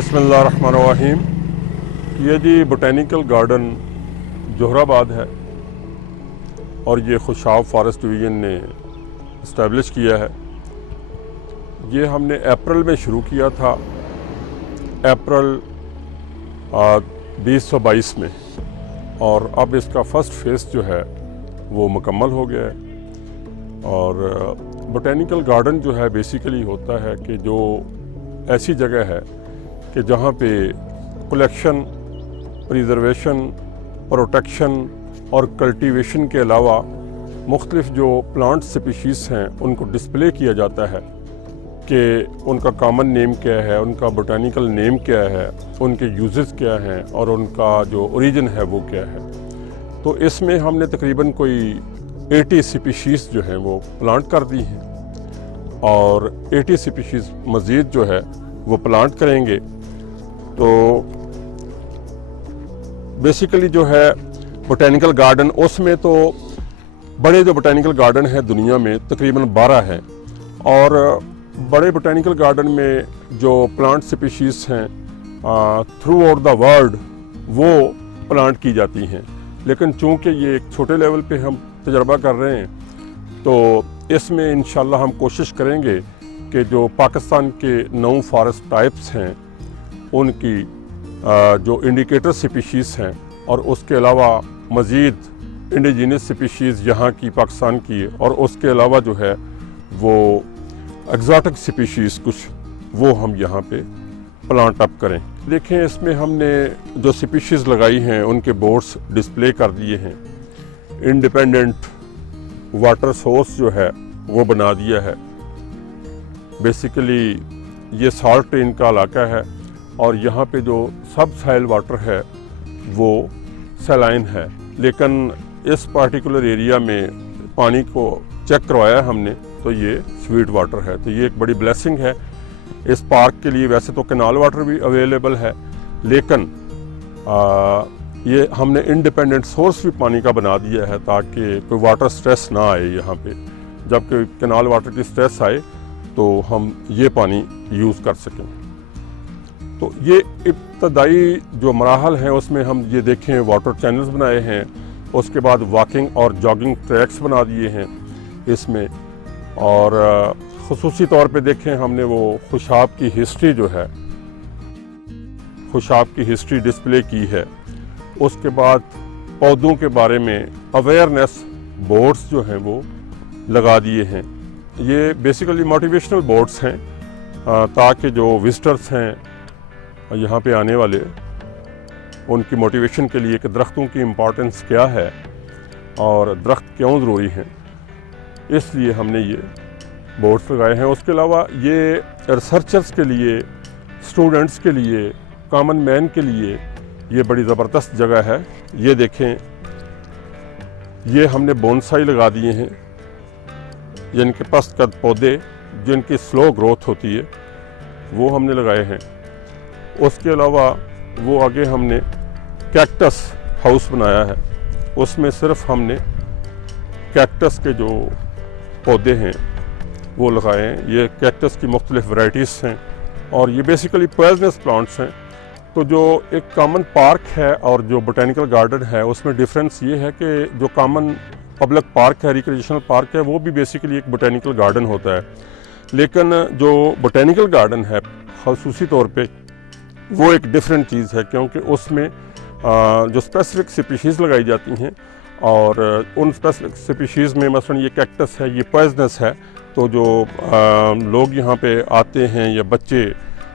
बिस्मिल्लाहिर्रहमानिर्रहीम। ये जी botanical garden Johrabad है और ये खुशाब फॉरेस्ट डिवीज़न ने इस्टेब्लिश किया है। ये हमने अप्रैल में शुरू किया था, अप्रैल 2022 में, और अब इसका फ़र्स्ट फेज़ जो है वो मुकम्मल हो गया है। और बोटेनिकल गार्डन जो है बेसिकली होता है कि जो ऐसी जगह है कि जहाँ पे कलेक्शन, प्रिजर्वेशन, प्रोटेक्शन और कल्टीवेशन के अलावा मुख्तलिफ जो प्लांट स्पीशीज़ हैं उनको डिस्प्ले किया जाता है कि उनका कॉमन नेम क्या है, उनका बोटेनिकल नेम क्या है, उनके यूजेस क्या हैं और उनका जो ओरिजिन है वो क्या है। तो इसमें हमने तकरीबन कोई 80 स्पीशीज़ जो हैं वो प्लांट कर दी हैं और 80 स्पीशीज़ मज़ीद जो है वो प्लांट करेंगे। तो बेसिकली जो है बोटेनिकल गार्डन, उसमें तो बड़े जो बोटेनिकल गार्डन है दुनिया में तकरीबन 12 हैं और बड़े बोटेनिकल गार्डन में जो प्लांट स्पीशीज़ हैं थ्रू आउट द वर्ल्ड वो प्लांट की जाती हैं। लेकिन चूँकि ये एक छोटे लेवल पे हम तजर्बा कर रहे हैं तो इसमें इंशाल्लाह हम कोशिश करेंगे कि जो पाकिस्तान के 9 फॉरेस्ट टाइप्स हैं उनकी जो इंडिकेटर स्पीशीज़ हैं और उसके अलावा मज़ीद इंडिजीनस स्पीशीज़ यहाँ की पाकिस्तान की, और उसके अलावा जो है वो एक्ज़ॉटिक स्पीशीज़ कुछ वो हम यहाँ पे प्लांट अप करें। देखें, इसमें हमने जो स्पीशीज़ लगाई हैं उनके बोर्ड्स डिस्प्ले कर दिए हैं। इंडिपेंडेंट वाटर सोर्स जो है वो बना दिया है। बेसिकली ये साल्ट रेन का इलाका है और यहाँ पे जो सब सॉइल वाटर है वो सलाइन है, लेकिन इस पार्टिकुलर एरिया में पानी को चेक करवाया हमने तो ये स्वीट वाटर है। तो ये एक बड़ी ब्लेसिंग है इस पार्क के लिए। वैसे तो कैनाल वाटर भी अवेलेबल है, लेकिन ये हमने इंडिपेंडेंट सोर्स भी पानी का बना दिया है ताकि कोई वाटर स्ट्रेस ना आए यहाँ पे। जब कोई कैनाल वाटर की स्ट्रेस आए तो हम ये पानी यूज़ कर सकें। तो ये इब्तदाई जो मराहल हैं उसमें हम ये देखें वाटर चैनल्स बनाए हैं, उसके बाद वॉकिंग और जॉगिंग ट्रैक्स बना दिए हैं इसमें, और ख़ुसूसी तौर पे देखें हमने वो खुशाब की हिस्ट्री जो है, खुशाब की हिस्ट्री डिस्प्ले की है। उसके बाद पौधों के बारे में अवेयरनेस बोर्ड्स जो हैं वो लगा दिए हैं। ये बेसिकली मोटिवेशनल बोर्ड्स हैं ताकि जो विजिटर्स हैं यहाँ पे आने वाले उनकी मोटिवेशन के लिए कि दरख्तों की इम्पोर्टेंस क्या है और दरख्त क्यों ज़रूरी हैं, इसलिए हमने ये बोर्ड्स लगाए हैं। उसके अलावा ये रिसर्चर्स के लिए, स्टूडेंट्स के लिए, कॉमन मैन के लिए ये बड़ी ज़बरदस्त जगह है। ये देखें, ये हमने बोनसाई लगा दिए हैं, जिनके पस्त कद पौधे जिनकी स्लो ग्रोथ होती है वो हमने लगाए हैं। उसके अलावा वो आगे हमने कैक्टस हाउस बनाया है, उसमें सिर्फ हमने कैक्टस के जो पौधे हैं वो लगाए हैं। ये कैक्टस की मुख्तलिफ वैराइटीज़ हैं और ये बेसिकली पॉइजनस प्लांट्स हैं। तो जो एक कॉमन पार्क है और जो बोटेनिकल गार्डन है उसमें डिफरेंस ये है कि जो कॉमन पब्लिक पार्क है, रिक्रिएशनल पार्क है, वो भी बेसिकली एक बोटेनिकल गार्डन होता है, लेकिन जो बोटेनिकल गार्डन है ख़ुसूसी तौर पे वो एक डिफरेंट चीज़ है, क्योंकि उसमें जो स्पेसिफिक स्पीशीज़ लगाई जाती हैं और उन स्पेसिफिक स्पीशीज़ में मसलन ये कैक्टस है, ये पॉइजनस है। तो जो लोग यहाँ पे आते हैं या बच्चे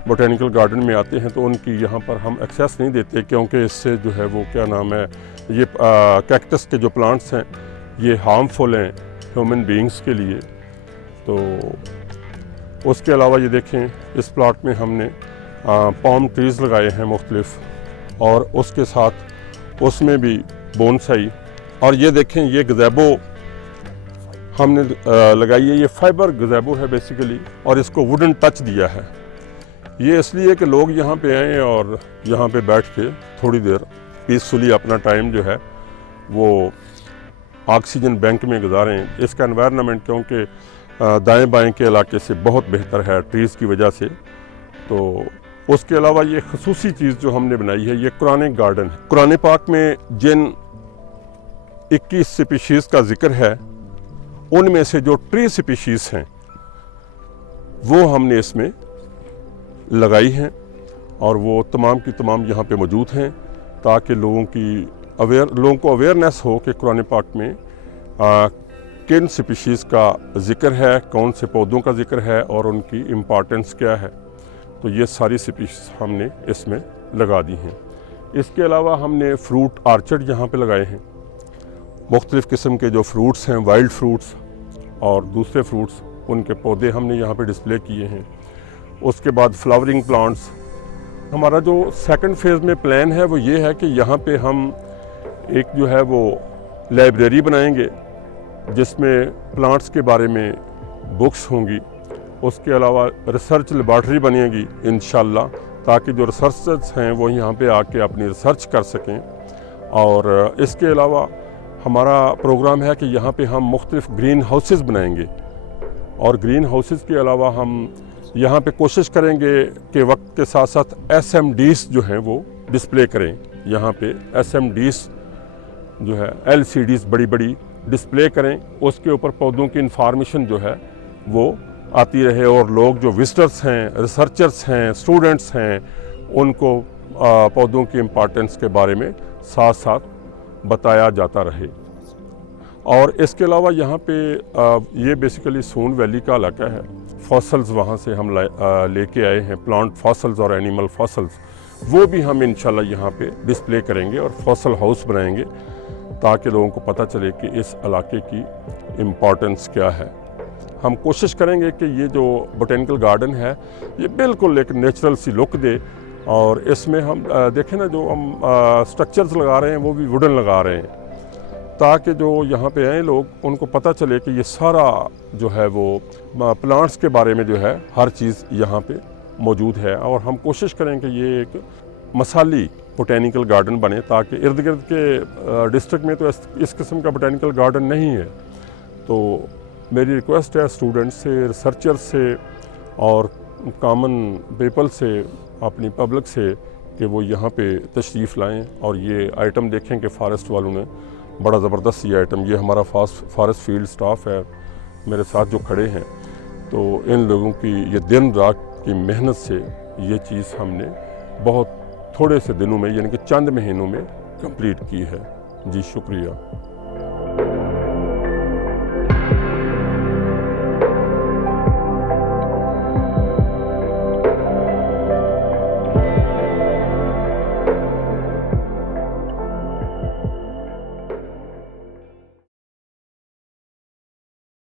बोटेनिकल गार्डन में आते हैं तो उनकी यहाँ पर हम एक्सेस नहीं देते, क्योंकि इससे जो है वो क्या नाम है, ये कैक्टस के जो प्लांट्स हैं ये हार्मफुल हैं ह्यूमन बीइंग्स के लिए। तो उसके अलावा ये देखें, इस प्लॉट में हमने पाम ट्रीज़ लगाए हैं मुख्तलिफ, और उसके साथ उसमें भी बोनसाई। और ये देखें, ये गज़ेबो हमने लगाई है। ये फाइबर गज़ेबो है बेसिकली, और इसको वुडन टच दिया है। ये इसलिए कि लोग यहाँ पे आएँ और यहाँ पे बैठ के थोड़ी देर पीसफुली अपना टाइम जो है वो ऑक्सीजन बैंक में गुजारें। इसका एनवायरनमेंट क्योंकि दाएं बाएं के इलाके से बहुत बेहतर है ट्रीज़ की वजह से, तो उसके अलावा ये खसूसी चीज़ जो हमने बनाई है, ये कुरान गार्डन है। कुरान पाक में जिन 21 स्पीशीज़ का जिक्र है, उनमें से जो ट्री स्पीशीज़ हैं वो हमने इसमें लगाई हैं और वो तमाम की तमाम यहाँ पे मौजूद हैं, ताकि लोगों को अवेयरनेस हो कि कुरान पाक में किन स्पीशीज़ का जिक्र है, कौन से पौधों का जिक्र है और उनकी इम्पॉर्टेंस क्या है। तो ये सारी स्पीशीज़ हमने इसमें लगा दी हैं। इसके अलावा हमने फ्रूट आर्चर्ड यहाँ पे लगाए हैं। मुख्तलिफ़ किस्म के जो फ्रूट्स हैं, वाइल्ड फ्रूट्स और दूसरे फ्रूट्स, उनके पौधे हमने यहाँ पे डिस्प्ले किए हैं। उसके बाद फ्लावरिंग प्लांट्स। हमारा जो सेकंड फेज़ में प्लान है वो ये है कि यहाँ पे हम एक जो है वो लाइब्रेरी बनाएंगे, जिसमें प्लांट्स के बारे में बुक्स होंगी। उसके अलावा रिसर्च लेबॉर्ट्री बनेगी इंशाल्लाह, ताकि जो रिसर्चर्स हैं वो यहाँ पे आके अपनी रिसर्च कर सकें। और इसके अलावा हमारा प्रोग्राम है कि यहाँ पे हम मुख्तलिफ़ ग्रीन हाउसेस बनाएंगे, और ग्रीन हाउसेस के अलावा हम यहाँ पे कोशिश करेंगे कि वक्त के साथ साथ SMDs जो हैं वो डिस्प्ले करें। यहाँ पे SMDs जो है LCDs बड़ी बड़ी डिस्प्ले करें, उसके ऊपर पौधों की इंफॉर्मेशन जो है वो आती रहे, और लोग जो विजिटर्स हैं, रिसर्चर्स हैं, स्टूडेंट्स हैं, उनको पौधों की इम्पॉर्टेंस के बारे में साथ साथ बताया जाता रहे। और इसके अलावा यहाँ पे ये बेसिकली सोन वैली का इलाका है। फॉसल्स वहाँ से हम लेके आए हैं, प्लांट फॉसल्स और एनिमल फॉसल्स, वो भी हम इंशाल्लाह यहाँ पे डिस्प्ले करेंगे और फॉसल हाउस बनाएंगे, ताकि लोगों को पता चले कि इस इलाके की इम्पॉर्टेंस क्या है। हम कोशिश करेंगे कि ये जो बोटेनिकल गार्डन है ये बिल्कुल एक नेचुरल सी लुक दे, और इसमें हम देखें ना, जो हम स्ट्रक्चर्स लगा रहे हैं वो भी वुडन लगा रहे हैं, ताकि जो यहाँ पे आए लोग उनको पता चले कि ये सारा जो है वो प्लांट्स के बारे में जो है हर चीज़ यहाँ पे मौजूद है। और हम कोशिश करें कि ये एक मसाली बोटेनिकल गार्डन बने, ताकि इर्द गिर्द के डिस्ट्रिक्ट में तो इस किस्म का बोटेनिकल गार्डन नहीं है। तो मेरी रिक्वेस्ट है स्टूडेंट्स से, रिसर्चर्स से और कॉमन पीपल से, अपनी पब्लिक से, कि वो यहाँ पे तशरीफ़ लाएँ और ये आइटम देखें कि फॉरेस्ट वालों ने बड़ा ज़बरदस्त ये आइटम, ये हमारा फॉरेस्ट फील्ड स्टाफ है मेरे साथ जो खड़े हैं, तो इन लोगों की ये दिन रात की मेहनत से ये चीज़ हमने बहुत थोड़े से दिनों में, यानी कि चंद महीनों में कंप्लीट की है। जी शुक्रिया।